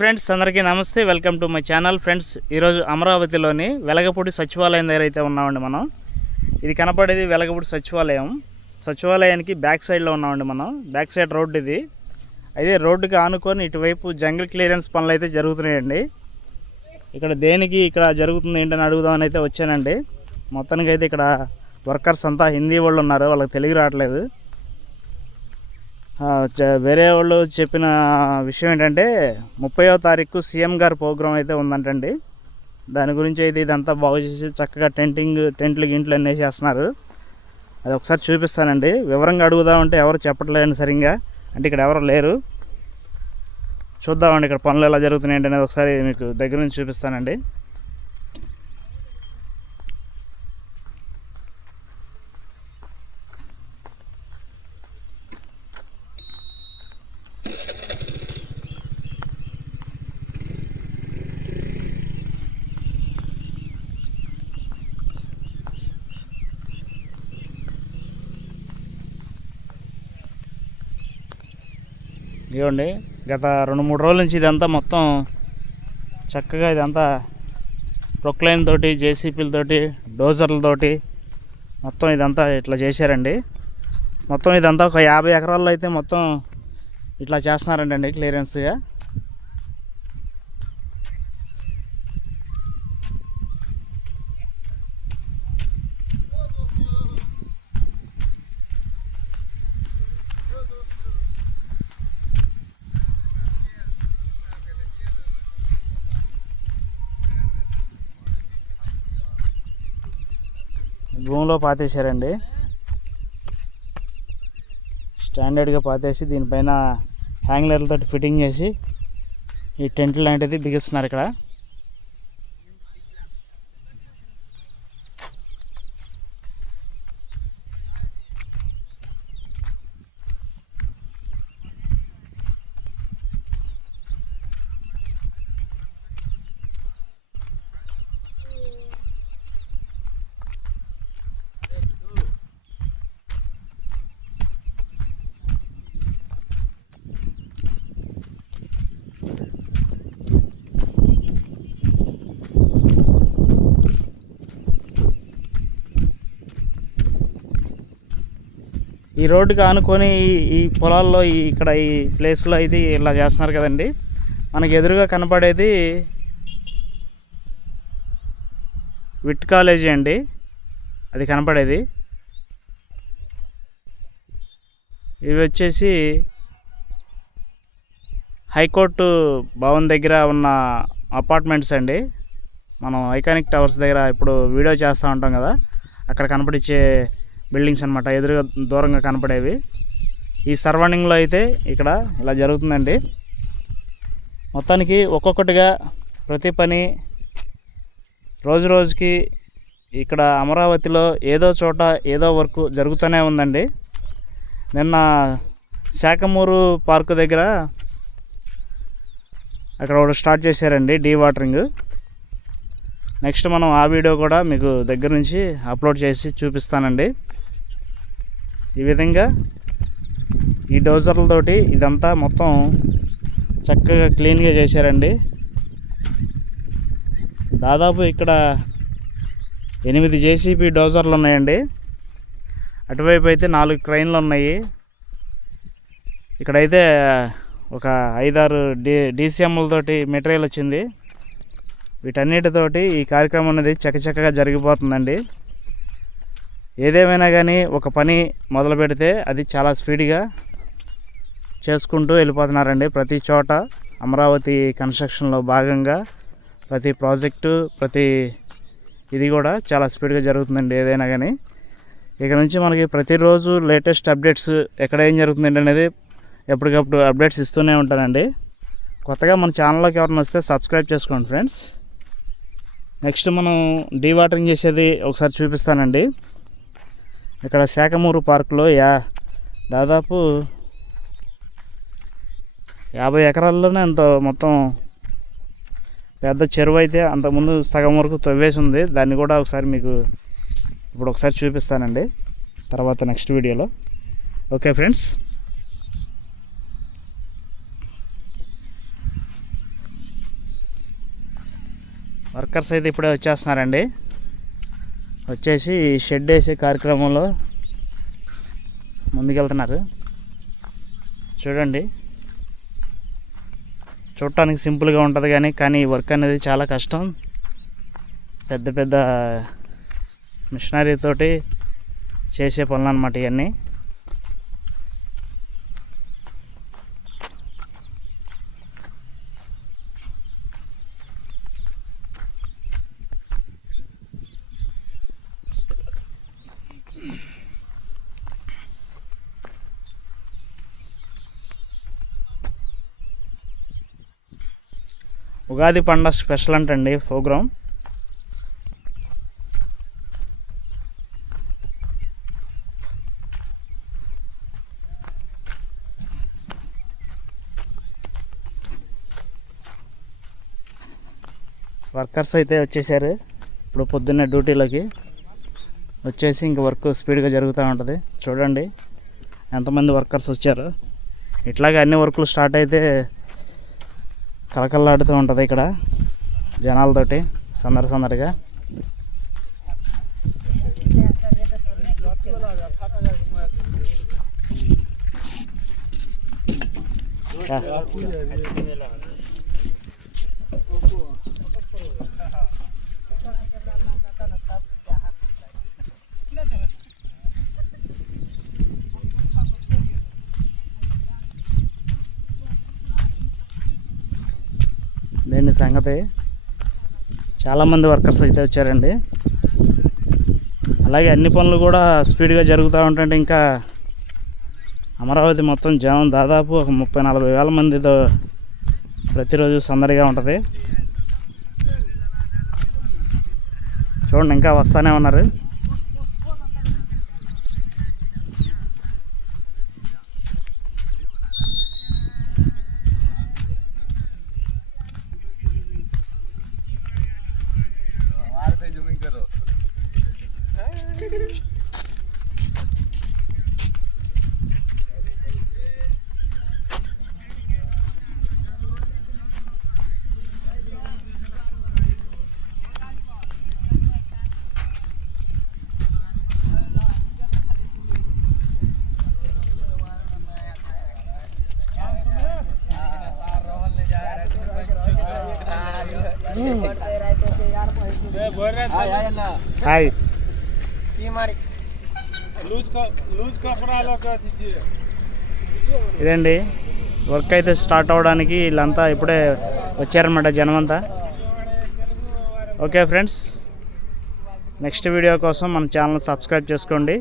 Friends అందరికీ నమస్తే. Welcome to my channel. Friends ఈరోజు అమరావతిలోని వెలగపూడి సచివాలయం దగ్గర అయితే ఉన్నామండి మనం. ఇది కనపడేది వెలగపూడి సచివాలయం. సచివాలయానికి బ్యాక్ సైడ్లో ఉన్నామండి మనం. బ్యాక్ సైడ్ రోడ్డు ఇది. అయితే రోడ్డుకి ఆనుకొని ఇటువైపు జంగిల్ క్లియరెన్స్ పనులు అయితే జరుగుతున్నాయండి. ఇక్కడ దేనికి ఇక్కడ జరుగుతుంది ఏంటని అడుగుదామని అయితే వచ్చానండి. మొత్తానికి అయితే ఇక్కడ వర్కర్స్ అంతా హిందీ వాళ్ళు ఉన్నారు. వాళ్ళకి తెలుగు రావట్లేదు. వేరే వాళ్ళు చెప్పిన విషయం ఏంటంటే ముప్పయో తారీఖు సీఎం గారి ప్రోగ్రాం అయితే ఉందంటండి. దాని గురించి అయితే ఇదంతా బాగు చేసి చక్కగా టెంటింగ్ టెంట్లు గింట్లు అన్నీ చేస్తున్నారు. అది ఒకసారి చూపిస్తానండి. వివరంగా అడుగుదామంటే ఎవరు చెప్పట్లేదండి సరిగ్గా. అంటే ఇక్కడ ఎవరు లేరు. చూద్దామండి ఇక్కడ పనులు ఎలా జరుగుతున్నాయి అనేది ఒకసారి మీకు దగ్గర నుంచి చూపిస్తానండి. ఇవ్వండి గత రెండు మూడు రోజుల నుంచి ఇదంతా మొత్తం చక్కగా ఇదంతా ప్రొక్లైన్ తోటి జేసీపీలతోటి డోజర్లతోటి మొత్తం ఇదంతా ఇట్లా చేశారండి. మొత్తం ఇదంతా ఒక యాభై ఎకరాల్లో అయితే మొత్తం ఇట్లా చేస్తున్నారండి క్లియరెన్స్గా. భూమిలో పాతేశారండి. స్టాండర్డ్గా పాతేసి దీనిపైన హ్యాంగ్లర్లతో ఫిట్టింగ్ చేసి ఈ టెంట్ లాంటిది బిగిస్తున్నారు ఇక్కడ. ఈ రోడ్డుకి ఆనుకొని ఈ- పొలాల్లో ఈ ఇక్కడ ఈ ప్లేస్లో ఇది ఇలా చేస్తున్నారు కదండి. మనకి ఎదురుగా కనపడేది విట్ కాలేజీ అండి. అది కనపడేది. ఇవి వచ్చేసి హైకోర్టు భవన్ దగ్గర ఉన్న అపార్ట్మెంట్స్ అండి. మనం ఐకానిక్ టవర్స్ దగ్గర ఇప్పుడు వీడియో చేస్తూ ఉంటాం కదా. అక్కడ కనపడిచ్చే బిల్డింగ్స్ అనమాట ఎదురుగా దూరంగా కనపడేవి. ఈ సరౌండింగ్లో అయితే ఇక్కడ ఇలా జరుగుతుందండి. మొత్తానికి ఒక్కొక్కటిగా ప్రతి పని రోజు రోజుకి ఇక్కడ అమరావతిలో ఏదో చోట ఏదో వర్క్ జరుగుతూనే ఉందండి. నిన్న శాఖమూరు పార్కు దగ్గర అక్కడ ఒకటి స్టార్ట్ చేశారండి డీ వాటరింగ్. నెక్స్ట్ మనం ఆ వీడియో కూడా మీకు దగ్గర నుంచి అప్లోడ్ చేసి చూపిస్తానండి. ఈ విధంగా ఈ డోజర్లతోటి ఇదంతా మొత్తం చక్కగా క్లీన్గా చేశారండి. దాదాపు ఇక్కడ ఎనిమిది జేసీబీ డోజర్లు ఉన్నాయండి. అటువైపు అయితే నాలుగు క్రైన్లు ఉన్నాయి. ఇక్కడైతే ఒక ఐదారు డీ డీసీఎంలతోటి మెటీరియల్ వచ్చింది. వీటన్నిటితోటి ఈ కార్యక్రమం అనేది చకచకగా జరిగిపోతుందండి. ఏదేమైనా కానీ ఒక పని మొదలు పెడితే అది చాలా స్పీడ్గా చేసుకుంటూ వెళ్ళిపోతున్నారండి. ప్రతి చోట అమరావతి కన్స్ట్రక్షన్లో భాగంగా ప్రతి ప్రాజెక్టు ప్రతి ఇది కూడా చాలా స్పీడ్గా జరుగుతుందండి ఏదైనా కానీ ఇక నుంచి మనకి ప్రతిరోజు లేటెస్ట్ అప్డేట్స్ ఎక్కడ ఏం జరుగుతుందండి అనేది ఎప్పటికప్పుడు అప్డేట్స్ ఇస్తూనే ఉంటానండి. కొత్తగా మన ఛానల్లోకి ఎవరైనా వస్తే సబ్స్క్రైబ్ చేసుకోండి ఫ్రెండ్స్. నెక్స్ట్ మనం డీవాటరింగ్ చేసేది ఒకసారి చూపిస్తానండి. ఇక్కడ శాఖమూరు పార్కులో యా దాదాపు యాభై ఎకరాల్లోనే అంత మొత్తం పెద్ద చెరువు అయితే అంతకుముందు సగం వరకు తవ్వేసి ఉంది. దాన్ని కూడా ఒకసారి మీకు ఇప్పుడు ఒకసారి చూపిస్తానండి. తర్వాత నెక్స్ట్ వీడియోలో. Okay friends. వర్కర్స్ అయితే ఇప్పుడే వచ్చేస్తున్నారండి. వచ్చేసి షెడ్ వేసే కార్యక్రమంలో ముందుకెళ్తున్నారు. చూడండి. చూడటానికి సింపుల్గా ఉంటుంది కానీ కానీ ఈ వర్క్ అనేది చాలా కష్టం. పెద్ద పెద్ద మిషనరీతోటి చేసే పనులు అనమాట ఇవన్నీ ఉగాది పండగ స్పెషల్ అంటండి ప్రోగ్రామ్ వర్కర్స్ అయితే వచ్చేసారు. ఇప్పుడు పొద్దున్నే డ్యూటీలోకి వచ్చేసి ఇంక వర్క్ స్పీడ్గా జరుగుతూ ఉంటుంది. చూడండి ఎంతమంది వర్కర్స్ వచ్చారు. ఇట్లాగే అన్ని వర్కులు స్టార్ట్ అయితే కలకల్లాడుతూ ఉంటుంది ఇక్కడ జనాలతోటి సందడి సందడిగా. దీని సంగతి. చాలామంది వర్కర్స్ అయితే వచ్చారండి. అలాగే అన్ని పనులు కూడా స్పీడ్గా జరుగుతూ ఉంటుంటే ఇంకా అమరావతి మొత్తం జనం దాదాపు ఒక ముప్పై నలభై వేల మందితో ప్రతిరోజు సందడిగా ఉంటుంది. చూడండి ఇంకా వస్తానే ఉన్నారు. హాయ్. ఇదండి? వర్క్ అయితే స్టార్ట్ అవ్వడానికి వీళ్ళంతా ఇప్పుడే వచ్చారనమాట జనమంతా. ఓకే ఫ్రెండ్స్ నెక్స్ట్ వీడియో కోసం మన ఛానల్ సబ్స్క్రైబ్ చేసుకోండి.